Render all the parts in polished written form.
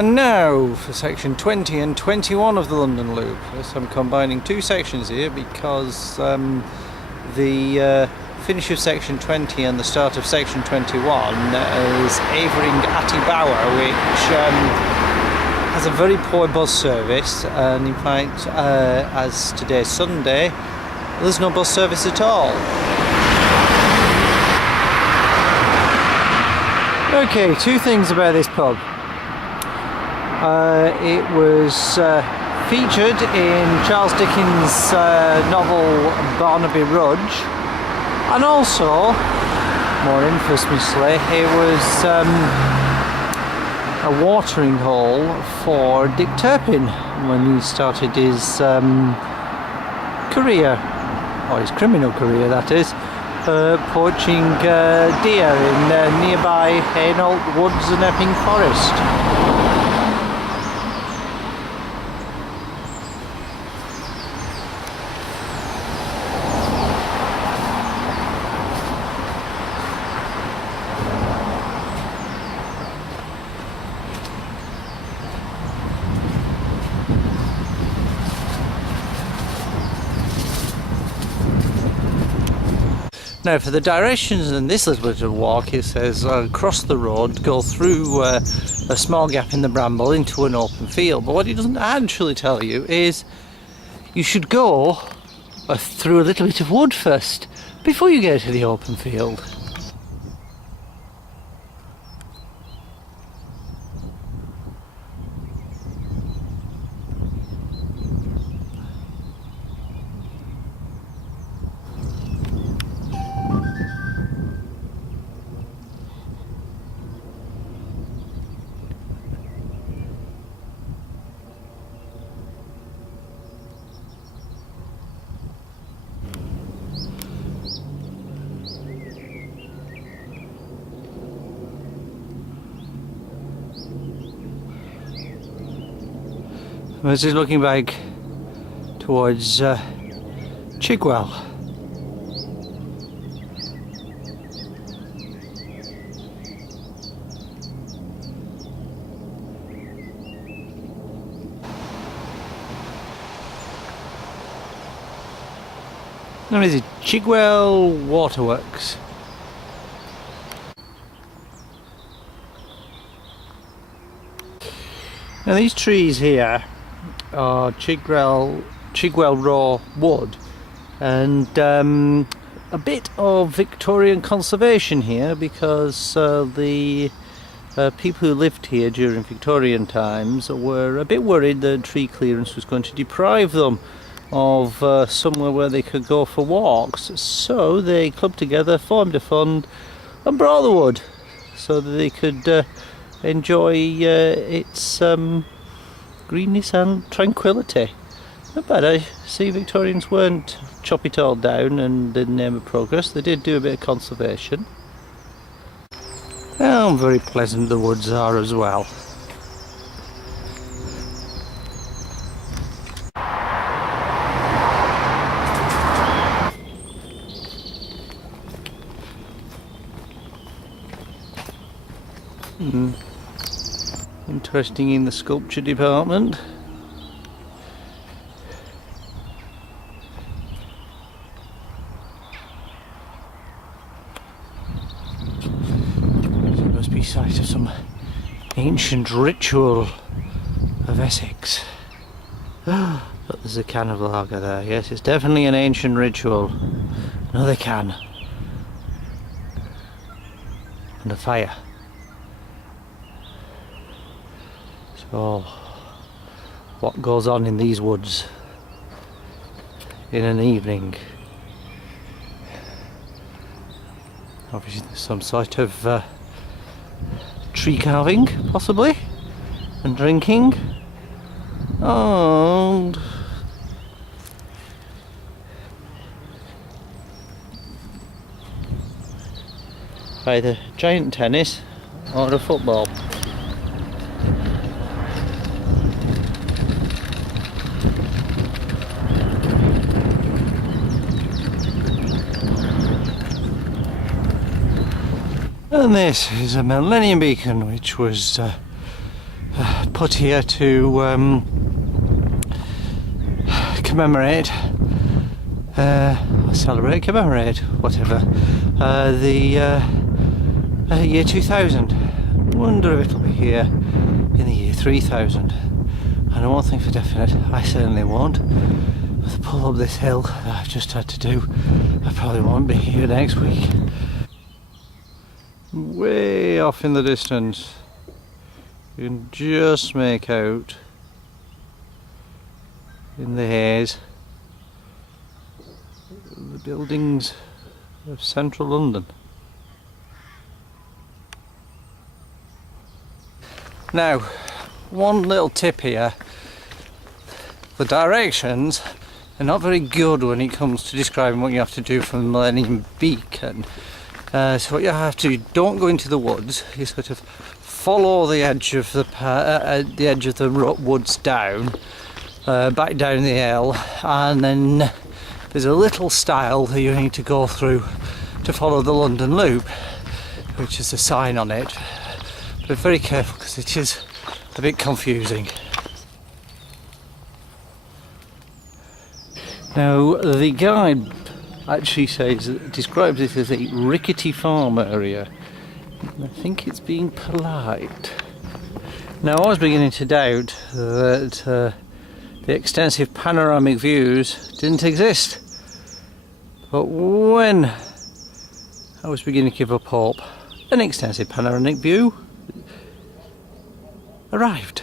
And now for section 20 and 21 of the London Loop. Yes, I'm combining two sections here because the finish of section 20 and the start of section 21 is Havering-Atte-Bower, which has a very poor bus service, and in fact as today's Sunday there's no bus service at all. Okay, two things about this pub. It was featured in Charles Dickens' novel Barnaby Rudge, and also, more infamously, it was a watering hole for Dick Turpin when he started his career, or his criminal career that is, poaching deer in nearby Hainault Woods and Epping Forest. Now for the directions in this little bit of walk, it says cross the road, go through a small gap in the bramble into an open field, but what it doesn't actually tell you is you should go through a little bit of wood first before you get to the open field. I was just looking back towards Chigwell. Now is it Chigwell Waterworks? Now these trees here are Chigwell raw wood, and a bit of Victorian conservation here because the people who lived here during Victorian times were a bit worried that tree clearance was going to deprive them of somewhere where they could go for walks, so they clubbed together, formed a fund and brought the wood so that they could enjoy its greenness and tranquility. Not bad. I see Victorians weren't chop it all down and in the name of progress. They did do a bit of conservation. And very pleasant the woods are as well. Interesting in the sculpture department. It must be site of some ancient ritual of Essex. But there's a can of lager there. Yes, it's definitely an ancient ritual. Another can. And a fire. So, what goes on in these woods in an evening? Obviously there's some sort of tree carving, possibly, and drinking, and either giant tennis or a football. And this is a Millennium Beacon, which was put here to commemorate, celebrate, commemorate, whatever, the year 2000. Wonder if it'll be here in the year 3000. I know one thing for definite, I certainly won't. With the pull up this hill that I've just had to do, I probably won't be here next week. Way off in the distance, you can just make out in the haze the buildings of central London. Now, one little tip here, the directions are not very good when it comes to describing what you have to do from the Millennium Beacon. So what you have to do, don't go into the woods, you sort of follow the edge of the woods down, back down the hill, and then there's a little stile that you need to go through to follow the London Loop, which is a sign on it. But be very careful because it is a bit confusing. Now the guide actually describes it as a rickety farm area. I think it's being polite. Now I was beginning to doubt that the extensive panoramic views didn't exist, but when I was beginning to give up hope, an extensive panoramic view arrived.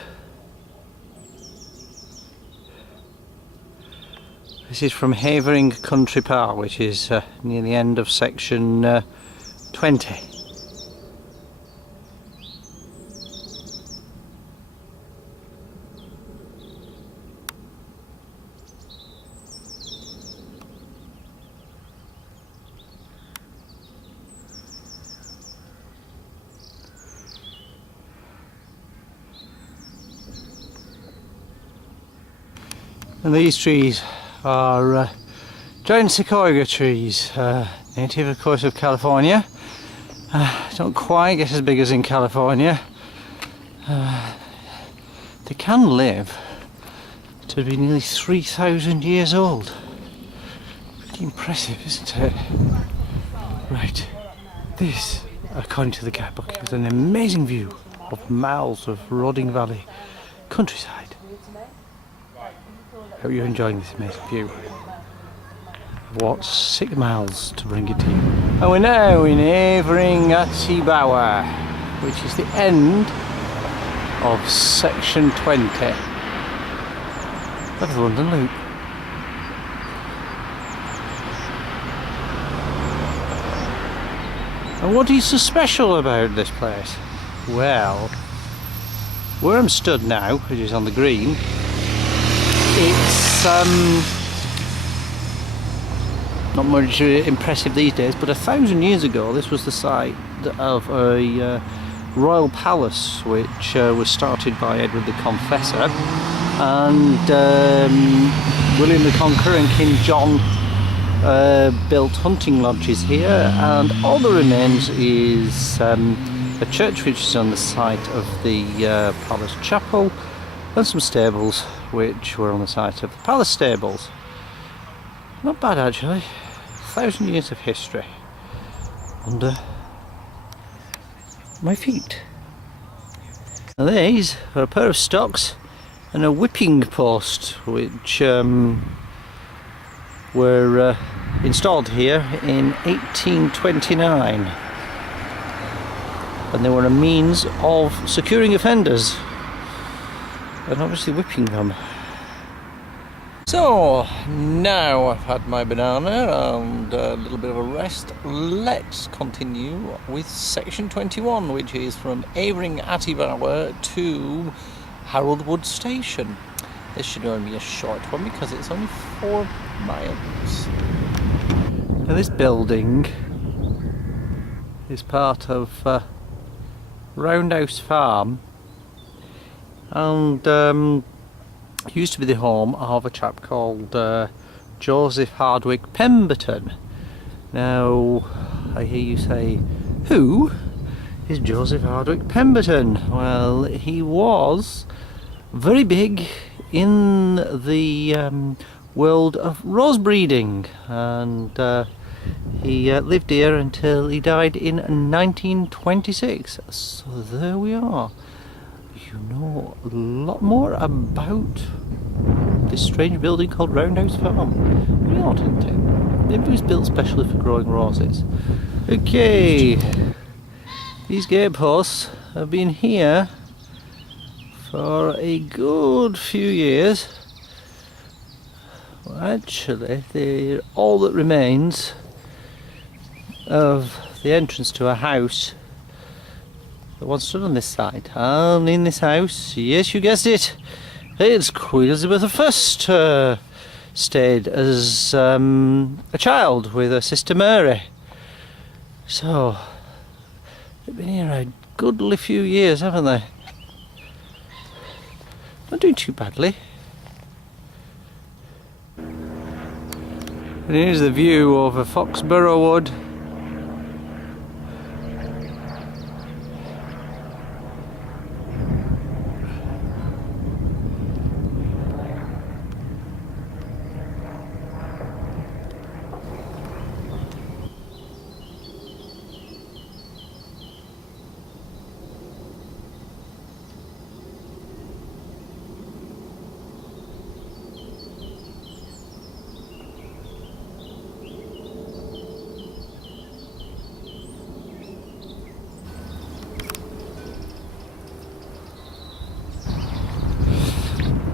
This is from Havering Country Park, which is near the end of section 20. And these trees are giant sequoia trees, native of course of California. Don't quite get as big as in California. They can live to be nearly 3,000 years old. Pretty impressive, isn't it? Right, this, according to the guidebook, is an amazing view of miles of Roding Valley countryside. Hope you're enjoying this amazing view. What 6 miles to bring it to you. And we're now in Havering-Atte-Bower, which is the end of section 20 of the London Loop. And what is so special about this place? Well, where I'm stood now, which is on the green, it's not much impressive these days, but 1,000 years ago this was the site of a royal palace which was started by Edward the Confessor, and William the Conqueror and King John built hunting lodges here, and all that remains is a church which is on the site of the palace chapel, and some stables which were on the site of the palace stables. Not bad actually. 1,000 years of history under my feet. Now these are a pair of stocks and a whipping post which were installed here in 1829, and they were a means of securing offenders and obviously whipping them. So now I've had my banana and a little bit of a rest, let's continue with section 21, which is from Havering-Atte-Bower to Haroldwood Station. This should only be a short one because it's only 4 miles. Now this building is part of Roundhouse Farm, and used to be the home of a chap called Joseph Hardwick Pemberton. Now I hear you say, who? is Joseph Hardwick Pemberton. Well, he was very big in the world of rose breeding, and he lived here until he died in 1926. So there we are. You know a lot more about this strange building called Roundhouse Farm. You ought, didn't it? Maybe it was built specially for growing roses. Okay, these gateposts have been here for a good few years. Well, actually, they're all that remains of the entrance to a house that once stood on this side. And in this house, yes, you guessed it, it's Queen Elizabeth I stayed as a child with her sister Mary. So they've been here a goodly few years, haven't they? Not doing too badly. And here's the view over Foxborough Wood.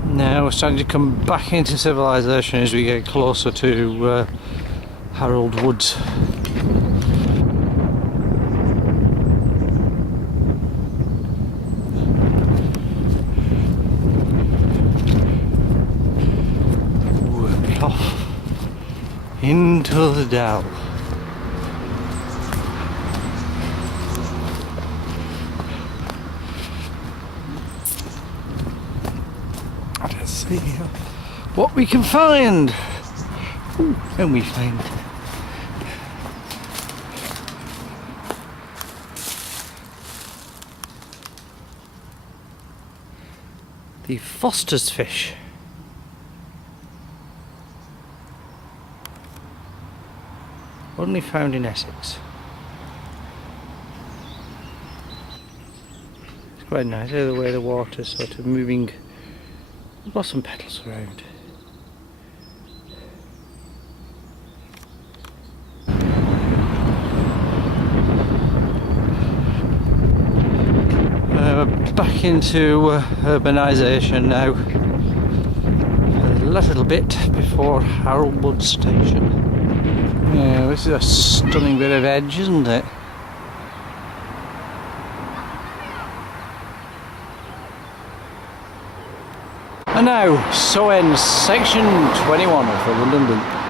Now we're starting to come back into civilization as we get closer to Harold Woods. We're off into the dell. Let's see what we can find. Ooh, and we find the Foster's fish. Only found in Essex. It's quite nice, the way the water's sort of moving blossom petals around. We're back into urbanisation now. A little bit before Harold Woods Station. Yeah, this is a stunning bit of edge, isn't it? And now, so ends section 21 of the London